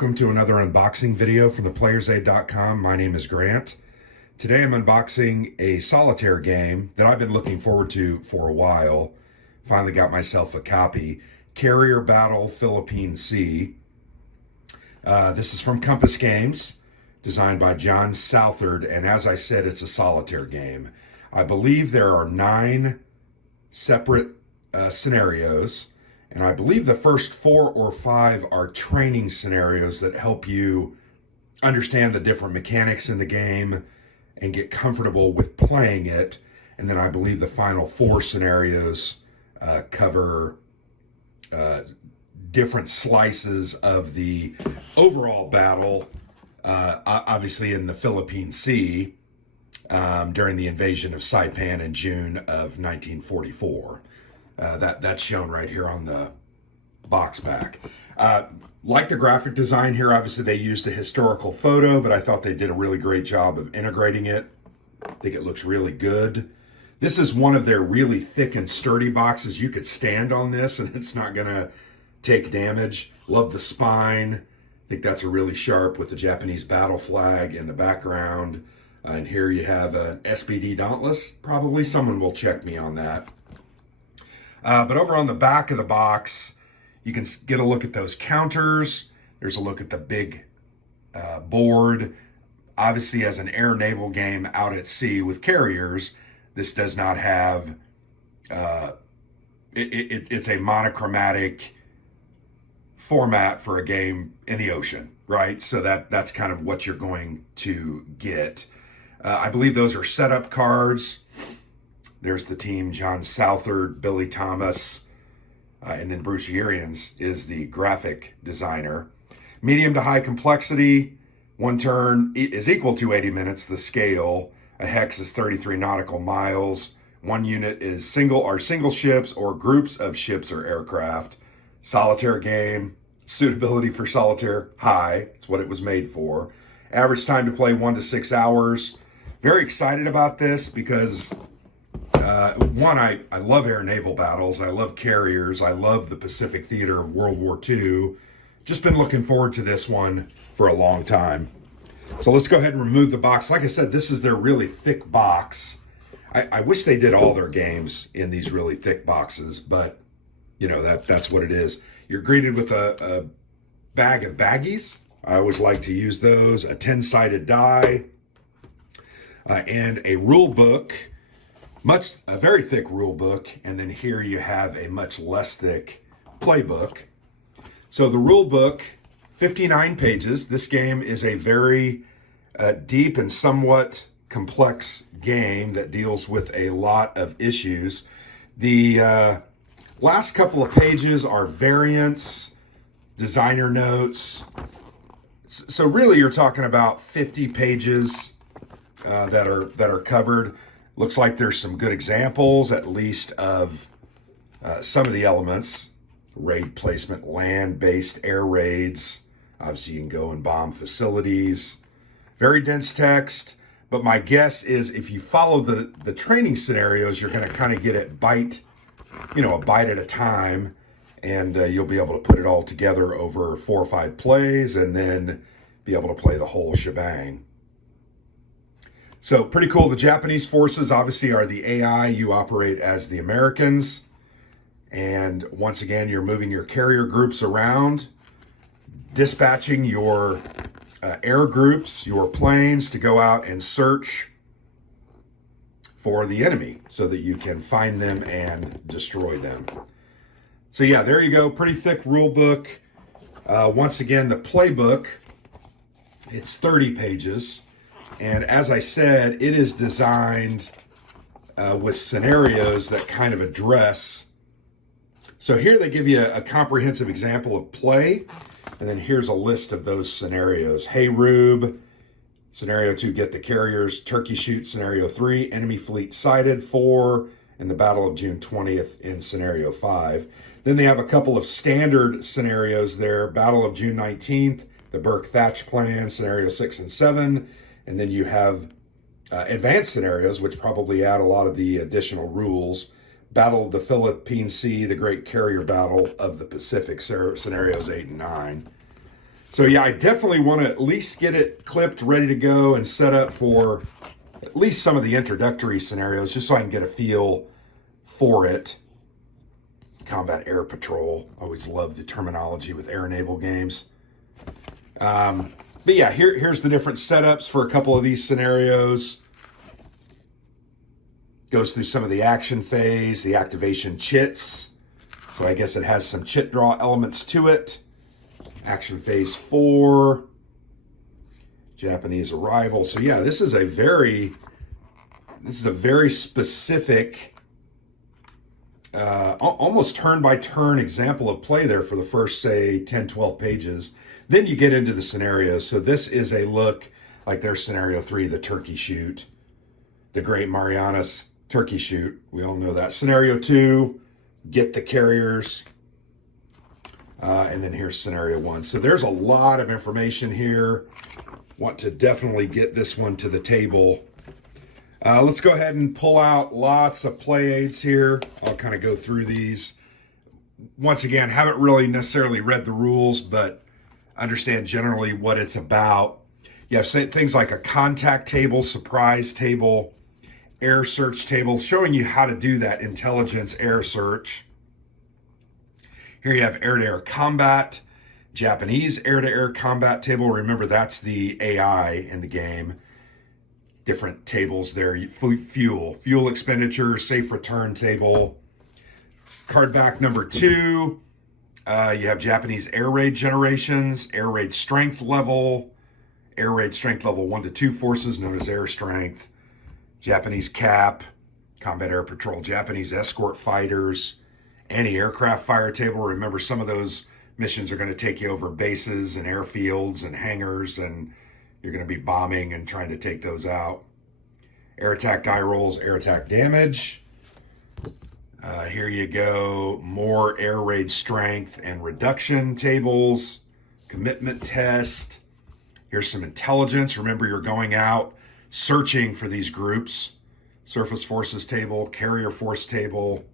Welcome to another unboxing video from theplayersaid.com. My name is Grant. Today I'm unboxing a solitaire game that I've been looking forward to for a while. Finally got myself a copy. Carrier Battle Philippine Sea. This is from Compass Games, designed by John Southard, and as I said, it's a solitaire game. I believe there are 9 separate scenarios. And I believe the first 4 or 5 are training scenarios that help you understand the different mechanics in the game and get comfortable with playing it. And then I believe the final 4 scenarios cover different slices of the overall battle, obviously in the Philippine Sea during the invasion of Saipan in June of 1944. That's shown right here on the box back. Like the graphic design here, obviously they used a historical photo, but I thought they did a really great job of integrating it. I think it looks really good. This is one of their really thick and sturdy boxes. You could stand on this and it's not gonna take damage. Love the spine. I think that's a really sharp with the Japanese battle flag in the background. And here you have an SPD Dauntless. Probably someone will check me on that. But over on the back of the box, you can get a look at those counters. There's a look at the big board. Obviously, as an air naval game out at sea with carriers, this does not have, it's a monochromatic format for a game in the ocean, right? So that's kind of what you're going to get. I believe those are setup cards. There's the team, John Southard, Billy Thomas, and then Bruce Urians is the graphic designer. Medium to high complexity, 1 turn is equal to 80 minutes, the scale. A hex is 33 nautical miles. 1 unit is single ships or groups of ships or aircraft. Solitaire game, suitability for solitaire, high. It's what it was made for. Average time to play 1 to 6 hours. Very excited about this because one, I love air naval battles. I love carriers. I love the Pacific theater of World War II. Just been looking forward to this one for a long time. So let's go ahead and remove the box. Like I said, this is their really thick box. I wish they did all their games in these really thick boxes, but you know, that's what it is. You're greeted with a bag of baggies. I always like to use those. A 10-sided die and a rule book. A very thick rule book, and then here you have a much less thick playbook. So the rule book, 59 pages. This game is a very deep and somewhat complex game that deals with a lot of issues. The last couple of pages are variants, designer notes. So really you're talking about 50 pages that are covered. Looks like there's some good examples, at least, of some of the elements. Raid placement, land-based air raids. Obviously, you can go and bomb facilities. Very dense text, but my guess is if you follow the training scenarios, you're going to kind of get it a bite at a time, and you'll be able to put it all together over 4 or 5 plays and then be able to play the whole shebang. So pretty cool. The Japanese forces obviously are the AI. You operate as the Americans. And once again, you're moving your carrier groups around, dispatching your air groups, your planes to go out and search for the enemy so that you can find them and destroy them. So yeah, there you go. Pretty thick rule book. Once again, the playbook, it's 30 pages. And as I said, it is designed with scenarios that kind of address. So here they give you a comprehensive example of play. And then here's a list of those scenarios. Hey Rube, scenario 2, get the carriers, turkey shoot, scenario 3, enemy fleet sighted, 4, in the Battle of June 20th in scenario 5. Then they have a couple of standard scenarios there. Battle of June 19th, the Burke-Thatch plan, scenario 6 and 7. And then you have advanced scenarios, which probably add a lot of the additional rules. Battle of the Philippine Sea, the Great Carrier Battle of the Pacific, scenarios 8 and 9. So yeah, I definitely want to at least get it clipped, ready to go, and set up for at least some of the introductory scenarios, just so I can get a feel for it. Combat Air Patrol. Always love the terminology with air naval games. But yeah, here's the different setups for a couple of these scenarios. Goes through some of the action phase, the activation chits. So I guess it has some chit draw elements to it. Action phase 4. Japanese arrival. So yeah, this is a very specific, almost turn-by-turn example of play there for the first, say, 10, 12 pages. Then you get into the scenarios. So this is a look like there's scenario 3, the turkey shoot, the Great Marianas turkey shoot. We all know that. Scenario 2, get the carriers. And then here's scenario 1. So there's a lot of information here. Want to definitely get this one to the table. Let's go ahead and pull out lots of play aids here. I'll kind of go through these. Once again, haven't really necessarily read the rules, but understand generally what it's about. You have things like a contact table, surprise table, air search table, showing you how to do that intelligence air search. Here you have air-to-air combat, Japanese air-to-air combat table. Remember, that's the AI in the game. Different tables there. Fuel expenditure, safe return table. Card back number 2. You have Japanese air raid generations, air raid strength level 1 to 2 forces known as air strength. Japanese cap, combat air patrol, Japanese escort fighters, anti-aircraft fire table. Remember, some of those missions are going to take you over bases and airfields and hangars, and you're going to be bombing and trying to take those out. Air attack die rolls, air attack damage. Here you go. More air raid strength and reduction tables. Commitment test. Here's some intelligence. Remember, you're going out searching for these groups. Surface forces table, carrier force table.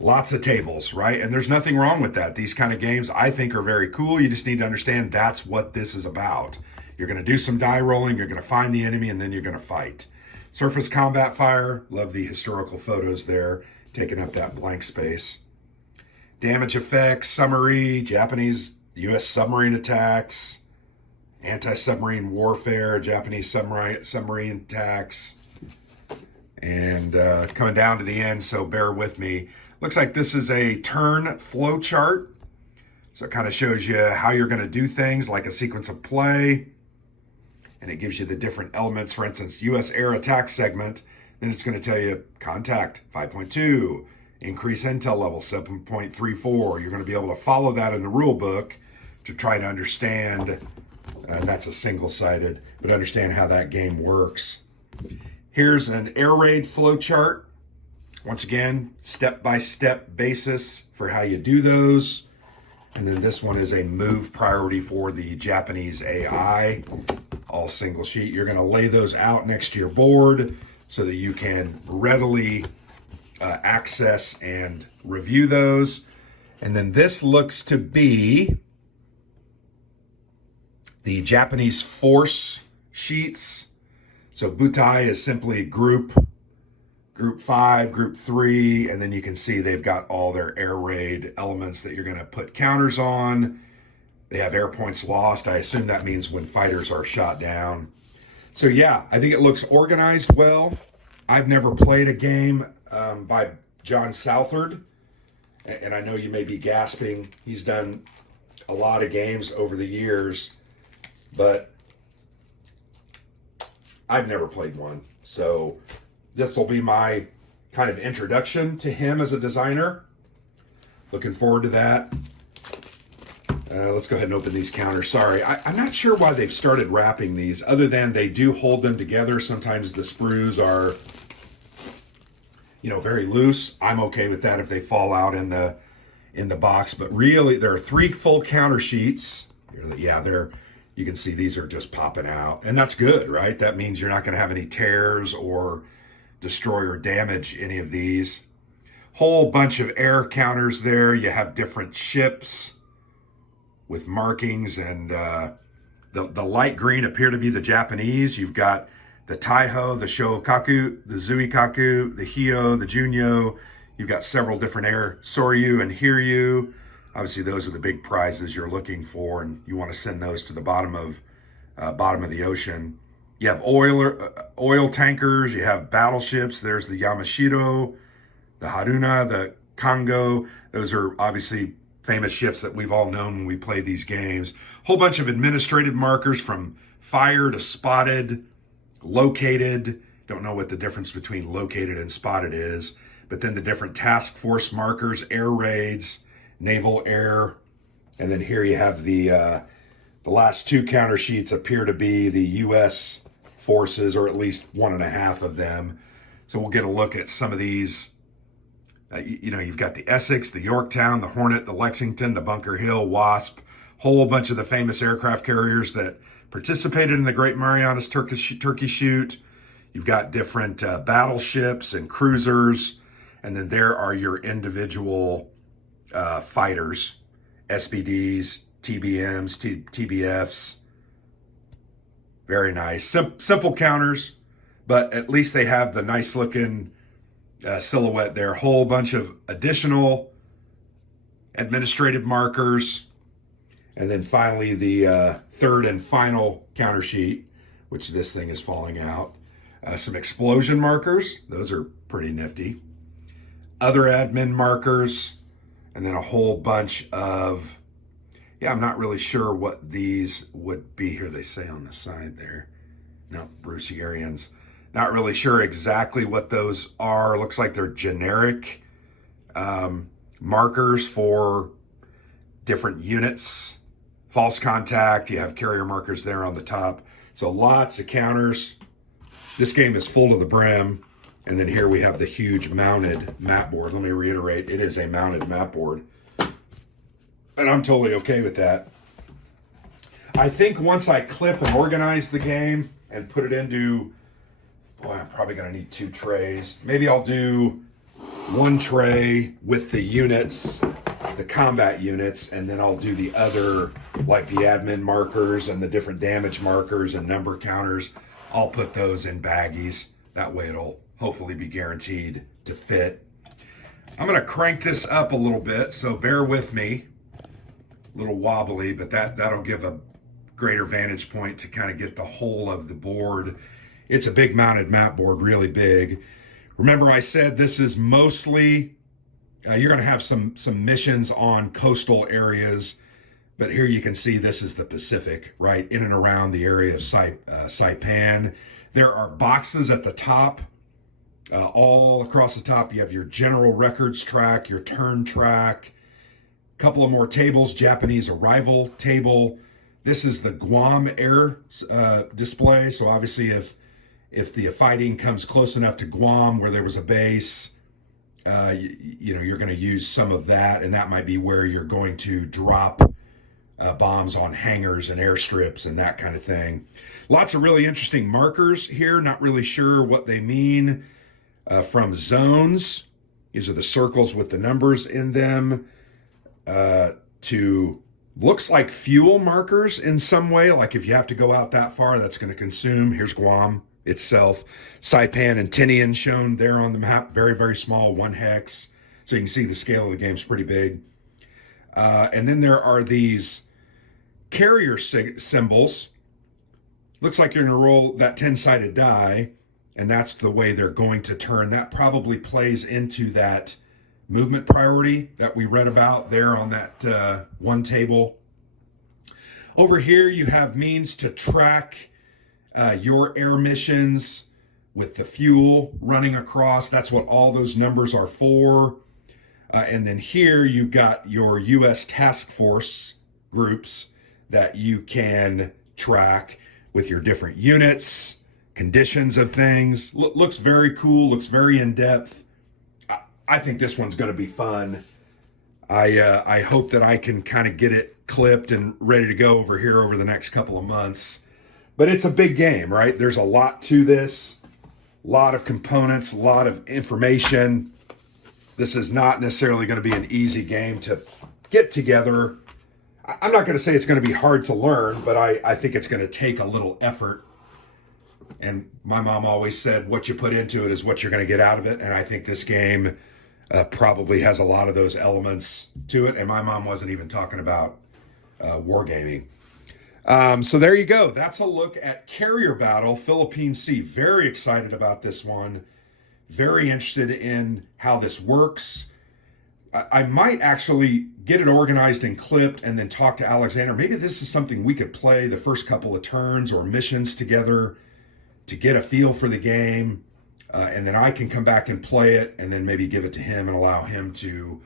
Lots of tables, right? And there's nothing wrong with that. These kind of games, I think, are very cool. You just need to understand that's what this is about. You're going to do some die rolling, you're going to find the enemy, and then you're going to fight. Surface combat fire, love the historical photos there, taking up that blank space. Damage effects, summary, Japanese, U.S. submarine attacks, anti-submarine warfare, Japanese submarine attacks, and coming down to the end, so bear with me. Looks like this is a turn flow chart. So it kind of shows you how you're going to do things like a sequence of play. And it gives you the different elements. For instance, U.S. air attack segment. Then it's going to tell you contact 5.2, increase intel level 7.34. You're going to be able to follow that in the rule book to try to understand, and that's a single-sided, but understand how that game works. Here's an air raid flow chart. Once again, step-by-step basis for how you do those. And then this one is a move priority for the Japanese AI, all single sheet. You're going to lay those out next to your board so that you can readily access and review those. And then this looks to be the Japanese force sheets. So Butai is simply group 5, group 3, and then you can see they've got all their air raid elements that you're going to put counters on. They have air points lost. I assume that means when fighters are shot down. So yeah, I think it looks organized well. I've never played a game by John Southard, and I know you may be gasping. He's done a lot of games over the years, but I've never played one. So this will be my kind of introduction to him as a designer. Looking forward to that. Let's go ahead and open these counters. Sorry, I'm not sure why they've started wrapping these, other than they do hold them together. Sometimes the sprues are, very loose. I'm okay with that if they fall out in the box. But really, there are 3 full counter sheets. Yeah, you can see these are just popping out, and that's good, right? That means you're not going to have any tears or destroy or damage any of these. Whole bunch of air counters there. You have different ships with markings, and the light green appear to be the Japanese. You've got the Taiho, the Shokaku, the Zuikaku, the Hio, the Junyo. You've got several different air Soryu and Hiryu. Obviously, those are the big prizes you're looking for, and you want to send those to the bottom of the ocean. You have oil tankers. You have battleships. There's the Yamashiro, the Haruna, the Kongo. Those are obviously famous ships that we've all known when we play these games. Whole bunch of administrative markers from fire to spotted, located. Don't know what the difference between located and spotted is, but then the different task force markers, air raids, naval air, and then here you have the last two counter sheets appear to be the U.S. forces, or at least one and a half of them. So we'll get a look at some of these. You've got the Essex, the Yorktown, the Hornet, the Lexington, the Bunker Hill, Wasp, whole bunch of the famous aircraft carriers that participated in the Great Marianas Turkey Shoot. You've got different battleships and cruisers, and then there are your individual fighters, SBDs, TBMs, TBFs. Very nice. Simple counters, but at least they have the nice looking silhouette there. Whole bunch of additional administrative markers. And then finally the third and final counter sheet, which this thing is falling out. Some explosion markers. Those are pretty nifty. Other admin markers. And then a whole bunch of, I'm not really sure what these would be. Here they say on the side there. No, Brucerians. Not really sure exactly what those are. Looks like they're generic markers for different units. False contact, you have carrier markers there on the top. So lots of counters. This game is full to the brim. And then here we have the huge mounted map board. Let me reiterate, it is a mounted map board. And I'm totally okay with that. I think once I clip and organize the game and put it into, I'm probably going to need 2 trays. Maybe I'll do 1 tray with the units, the combat units, and then I'll do the other, like the admin markers and the different damage markers and number counters. I'll put those in baggies. That way it'll hopefully be guaranteed to fit. I'm going to crank this up a little bit, so bear with me. A little wobbly, but that'll give a greater vantage point to kind of get the whole of the board. It's a big mounted map board, really big. Remember I said this is mostly, you're going to have some missions on coastal areas, but here you can see this is the Pacific, right, in and around the area of Saipan. There are boxes at the top, all across the top. You have your general records track, your turn track, a couple of more tables, Japanese arrival table. This is the Guam air display. So obviously if the fighting comes close enough to Guam where there was a base, you're going to use some of that, and that might be where you're going to drop bombs on hangars and airstrips and that kind of thing. Lots of really interesting markers here. Not really sure what they mean. From zones, these are the circles with the numbers in them, to looks like fuel markers in some way. Like if you have to go out that far, that's going to consume. Here's Guam itself. Saipan and Tinian shown there on the map. Very, very small, 1 hex. So you can see the scale of the game is pretty big. And then there are these carrier symbols. Looks like you're going to roll that 10-sided die, and that's the way they're going to turn. That probably plays into that movement priority that we read about there on that one table. Over here, you have means to track your air missions with the fuel running across. That's what all those numbers are for. And then here you've got your U.S. task force groups that you can track with your different units, conditions of things. Looks very cool, looks very in-depth. I think this one's going to be fun. I hope that I can kind of get it clipped and ready to go over here over the next couple of months. But it's a big game, right? There's a lot to this, a lot of components, a lot of information. This is not necessarily going to be an easy game to get together. I'm not going to say it's going to be hard to learn, but I think it's going to take a little effort. And my mom always said, what you put into it is what you're going to get out of it. And I think this game probably has a lot of those elements to it. And my mom wasn't even talking about wargaming. So there you go. That's a look at Carrier Battle Philippine Sea. Very excited about this one. Very interested in how this works. I might actually get it organized and clipped and then talk to Alexander. Maybe this is something we could play the first couple of turns or missions together to get a feel for the game. And then I can come back and play it and then maybe give it to him and allow him to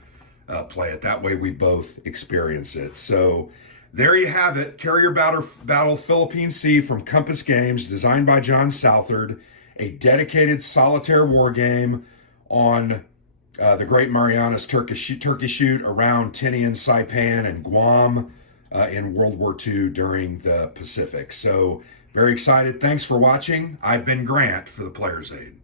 play it. That way we both experience it. So there you have it. Carrier Battle Philippine Sea from Compass Games, designed by John Southard. A dedicated solitaire war game on the Great Marianas Turkey Shoot around Tinian, Saipan, and Guam in World War II during the Pacific. So very excited. Thanks for watching. I've been Grant for the Player's Aid.